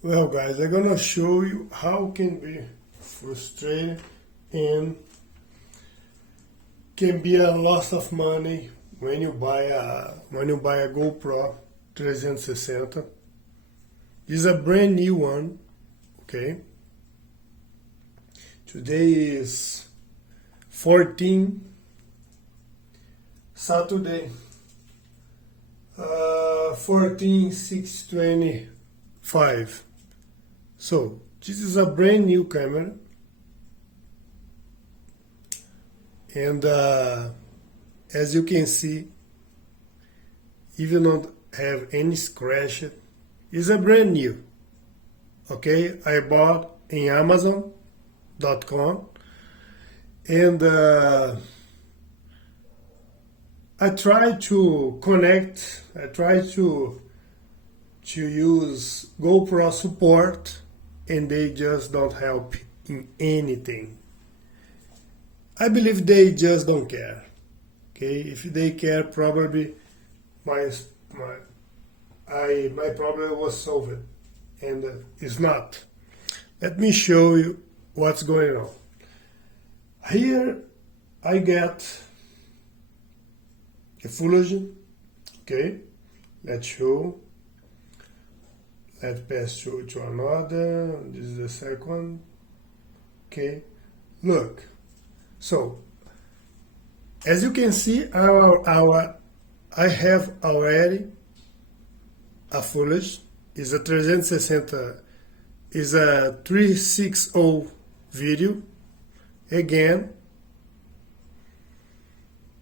Well guys, I'm gonna show you how can be frustrated and can be a loss of money when you buy a GoPro 360. This is a brand new one, okay? Today is 14 Saturday, 14/6/25. So this is a brand new camera, and as you can see, even don't have any scratch. It's a brand new. Okay, I bought in Amazon.com, and I try to connect. I try to use GoPro Support, and they just don't help in anything. I believe they just don't care. Okay, if they care, probably my problem was solved, and it's not. Let me show you what's going on. Here I get a full vision. Okay, let's show. Let's pass to another. This is the second. Okay, look. So as you can see, I have already a footage. Is a 360. Is a 360 video. Again,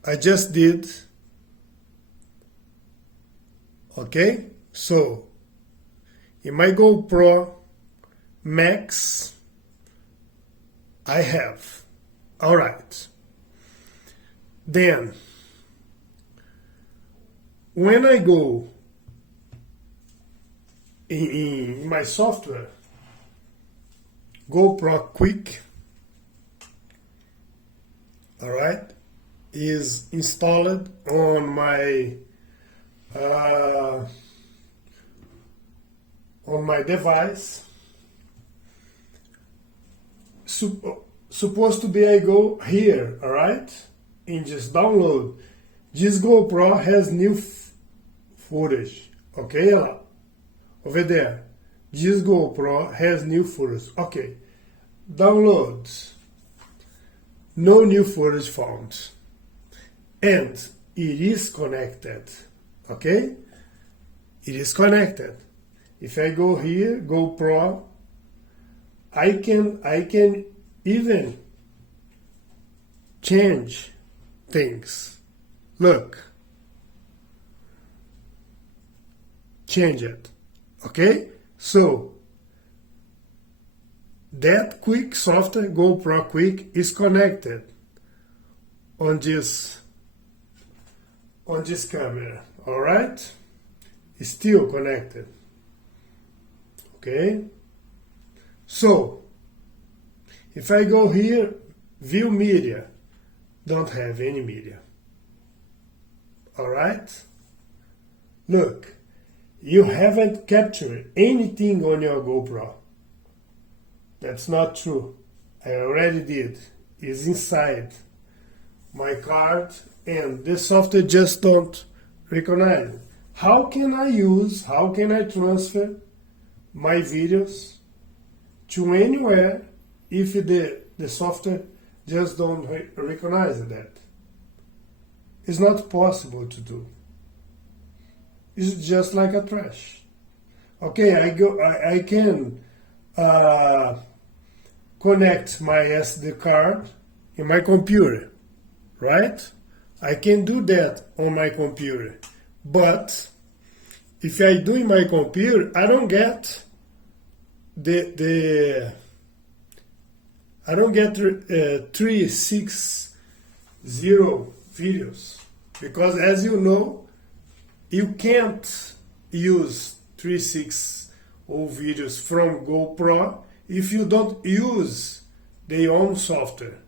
I just did. Okay, so in my GoPro Max, I have. All right. Then, when I go in my software, GoPro Quik, all right, is installed on my device. Supposed to be I go here, all right, and just download. This GoPro has new footage, okay, over there. This GoPro has new footage, okay. Downloads. No new footage found, and it is connected. Okay, it is connected. If I go here, GoPro, I can even change things. Look, change it. Okay, so that Quik software, GoPro Quik, is connected on this camera. All right, it's still connected. Okay, so if I go here, view media, don't have any media. All right, look, you haven't captured anything on your GoPro. That's not true. I already did. It's inside my card, and the software just don't recognize it. How can I transfer my videos to anywhere if the software just don't recognize that? It's not possible to do. It's just like a trash. Okay, I can connect my SD card in my computer, right? I can do that on my computer, but if I do in my computer, I don't get the 360 videos, because as you know, you can't use 360 videos from GoPro if you don't use their own software,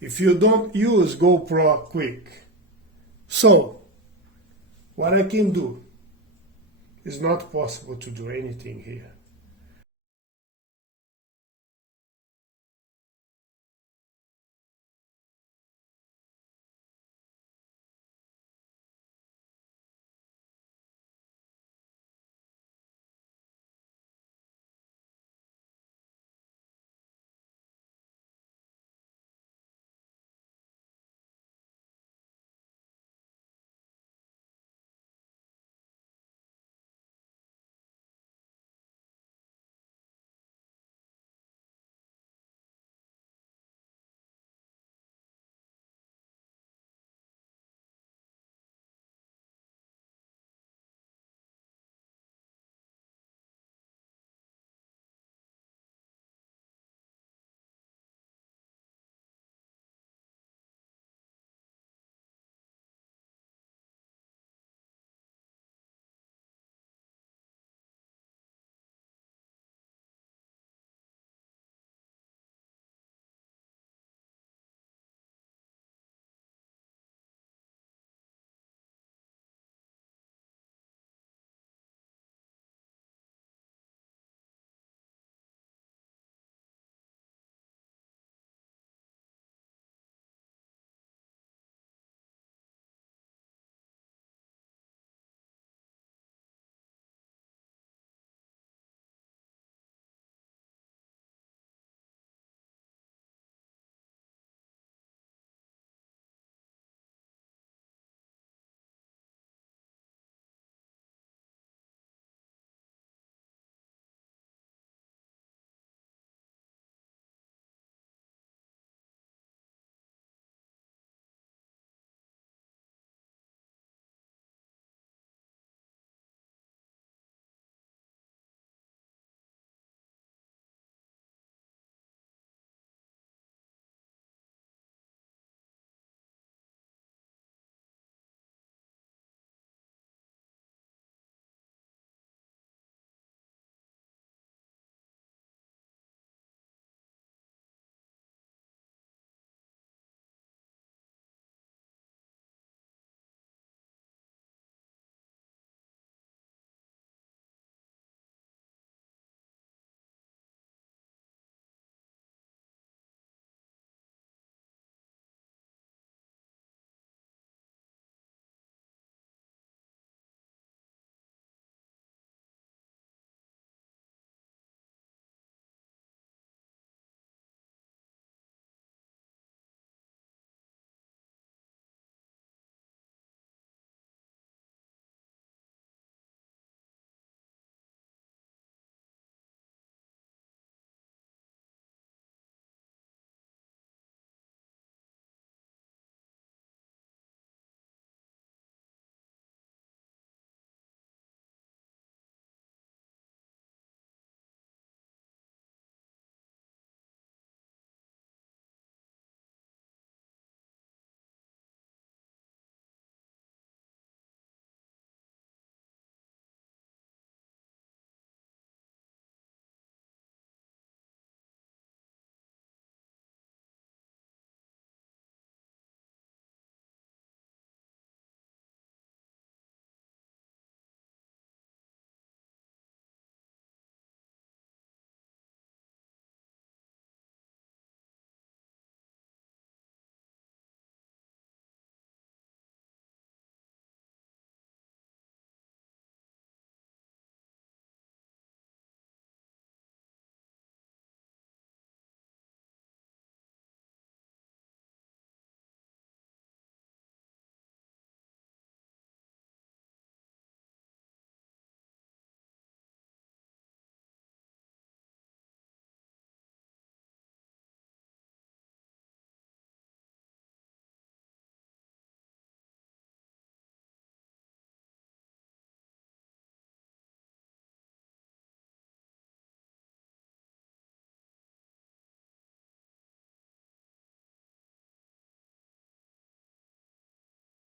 if you don't use GoPro Quik. So, what I can do is not possible to do anything here.